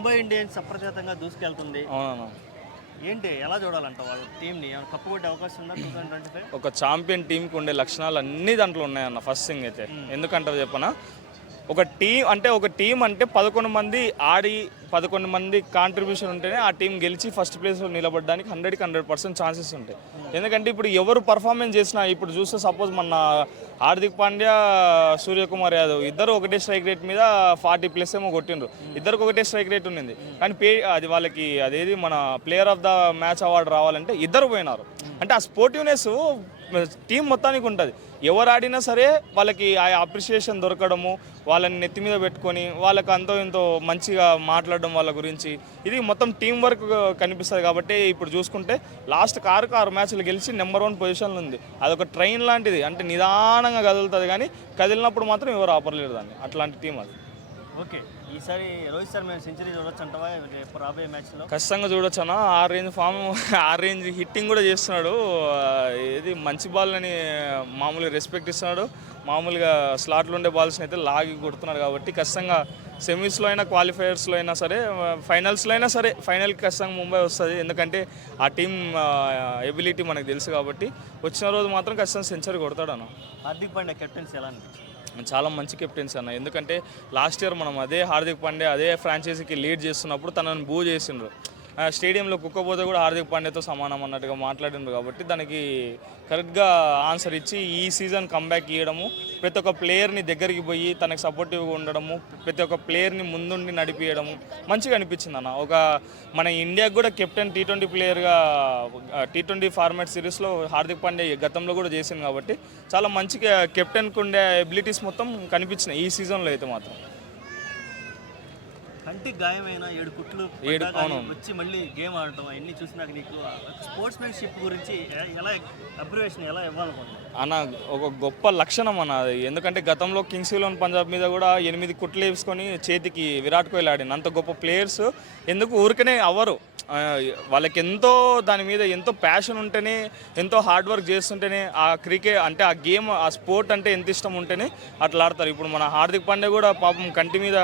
Mumbai Indians అప్రజాతంగా దూసుకెళ్తుంది. అవునన్నా. ఏంటి ఎలా చూడాలంట వాళ్ళ టీంని? ఏమైనా కప్పు కొట్టే అవకాశం ఉందా 2025? ఒక ఛాంపియన్ టీంకి ఉండే లక్షణాలు అన్నీ దాంట్లో ఉన్నాయన్న. ఫస్ట్ థింగ్ అయితే ఎందుకంటే చెప్పనా, ఒక టీం అంటే 11 మంది ఆడి 11 మంది కాంట్రిబ్యూషన్ ఉంటేనే ఆ టీం గెలిచి ఫస్ట్ ప్లేస్లో నిలబడడానికి 100% ఛాన్సెస్ ఉంటాయి. ఎందుకంటే ఇప్పుడు ఎవరు పర్ఫార్మెన్స్ చేసినా, ఇప్పుడు చూస్తే సపోజ్ మన హార్దిక్ పాండ్యా, సూర్యకుమార్ యాదవ్ ఇద్దరు ఒకటే స్ట్రైక్ రేట్ మీద 40+ ఏమో కొట్టిండ్రు. ఇద్దరికి ఒకటే స్ట్రైక్ రేట్ ఉన్నింది. కానీ అది వాళ్ళకి అదేది మన player of the match award రావాలంటే ఇద్దరు పోయినారు. అంటే ఆ స్పోర్టివ్నెస్ టీం మొత్తానికి ఉంటుంది. ఎవరు ఆడినా సరే వాళ్ళకి ఆ అప్రిషియేషన్ దొరకడము, వాళ్ళని నెత్తి మీద పెట్టుకొని వాళ్ళకి అంతో ఎంతో మంచిగా మాట్లాడడం వాళ్ళ గురించి, ఇది మొత్తం టీం వర్క్ కనిపిస్తుంది. కాబట్టి ఇప్పుడు చూసుకుంటే లాస్ట్ 6 మ్యాచ్లు గెలిచి నెంబర్ 1 పొజిషన్లో ఉంది. అదొక ట్రైన్ లాంటిది, అంటే నిదానంగా కదులుతుంది కానీ కదిలినప్పుడు మాత్రం ఎవరు ఆపలేరు దాన్ని. అట్లాంటి టీం అది. ఓకే, ఈసారి రోహిత్ శర్మ సెంచరీ చూడొచ్చు అంటావా రేపు రాబోయే మ్యాచ్లో? ఖచ్చితంగా చూడొచ్చాను. ఆ రేంజ్ ఫామ్, ఆ రేంజ్ హిట్టింగ్ కూడా చేస్తున్నాడు. ఏది మంచి బాల్ అని మామూలుగా రెస్పెక్ట్ ఇస్తున్నాడు. మామూలుగా స్లాట్లో ఉండే బాల్స్ని అయితే లాగి కొడుతున్నాడు. కాబట్టి ఖచ్చితంగా సెమీస్లో అయినా క్వాలిఫైయర్స్లో అయినా సరే ఫైనల్స్లో అయినా సరే ఫైనల్కి ఖచ్చితంగా ముంబై వస్తుంది. ఎందుకంటే ఆ టీం ఎబిలిటీ మనకు తెలుసు. కాబట్టి వచ్చిన రోజు మాత్రం ఖచ్చితంగా సెంచరీ కొడతాడు అన్న. హార్దిక్ పాండ్యా కెప్టెన్సీ ఎలా అనిపించింది? చాలా మంచి కెప్టెన్సీ అన్న. ఎందుకంటే లాస్ట్ ఇయర్ మనం అదే హార్దిక్ పాండ్యా అదే ఫ్రాంచైజీకి లీడ్ చేస్తున్నప్పుడు తనను బూ చేసిండ్రు. స్టేడియంలో కుక్కపోతే కూడా హార్దిక్ పాండ్యాతో సమానం అన్నట్టుగా మాట్లాడిండ్రు. కాబట్టి దానికి కరెక్ట్గా ఆన్సర్ ఇచ్చి ఈ సీజన్ కంబ్యాక్ ఇవ్వడము, ప్రతి ఒక్క ప్లేయర్ని దగ్గరికి పోయి తనకు సపోర్టివ్గా ఉండడము, ప్రతి ఒక్క ప్లేయర్ని ముందుండి నడిపియడము మంచిగా అనిపించింది అన్న. ఒక మన ఇండియాకి కూడా కెప్టెన్ T20 ప్లేయర్గా T20 ఫార్మాట్ సిరీస్లో హార్దిక్ పాండ్యా గతంలో కూడా చేసింది. కాబట్టి చాలా మంచిగా కెప్టెన్కి ఉండే ఎబిలిటీస్ మొత్తం కనిపించినాయి ఈ సీజన్లో అయితే మాత్రం. కంటికి గాయమైన 7 కుట్లు వచ్చి మళ్ళీ గేమ్ ఆడటం అవన్నీ చూసినాక నీకు స్పోర్ట్స్మెన్షిప్ గురించి ఎలా ఇవ్వాలనుకుంటున్నాను అన్న? ఒక గొప్ప లక్షణం అన్న అది. ఎందుకంటే గతంలో కింగ్స్ 11 పంజాబ్ మీద కూడా 8 కుట్లు వేసుకొని చేతికి విరాట్ కోహ్లీ ఆడింది. అంత గొప్ప ప్లేయర్స్ ఎందుకు ఊరికనే అవ్వరు. వాళ్ళకి ఎంతో దాని మీద ఎంతో ప్యాషన్ ఉంటేనే, ఎంతో హార్డ్ వర్క్ చేస్తుంటేనే ఆ క్రికెట్ అంటే ఆ గేమ్ ఆ స్పోర్ట్ అంటే ఎంత ఇష్టం ఉంటేనే అట్లా ఆడతారు. ఇప్పుడు మన హార్దిక్ పాండ్యా కూడా పాపం కంటి మీద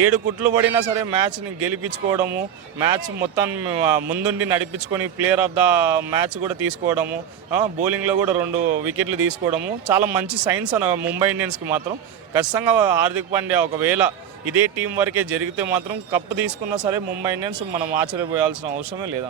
7 కుట్లు పడినా సరే మ్యాచ్ని గెలిపించుకోవడము, మ్యాచ్ మొత్తం ముందుండి నడిపించుకొని ప్లేయర్ ఆఫ్ ద మ్యాచ్ కూడా తీసుకోవడము, బౌలింగ్లో కూడా 2 వికెట్లు తీసుకోవడము చాలా మంచి సైన్స్ అన్న. ముంబై ఇండియన్స్కి మాత్రం ఖచ్చితంగా హార్దిక్ పాండ్యా ఒకవేళ ఇదే టీం వరకే జరిగితే మాత్రం కప్పు తీసుకున్నా సరే ముంబై ఇండియన్స్ మనం ఆశ్చర్యపోయాల్సిన అవసరమే లేదన్న.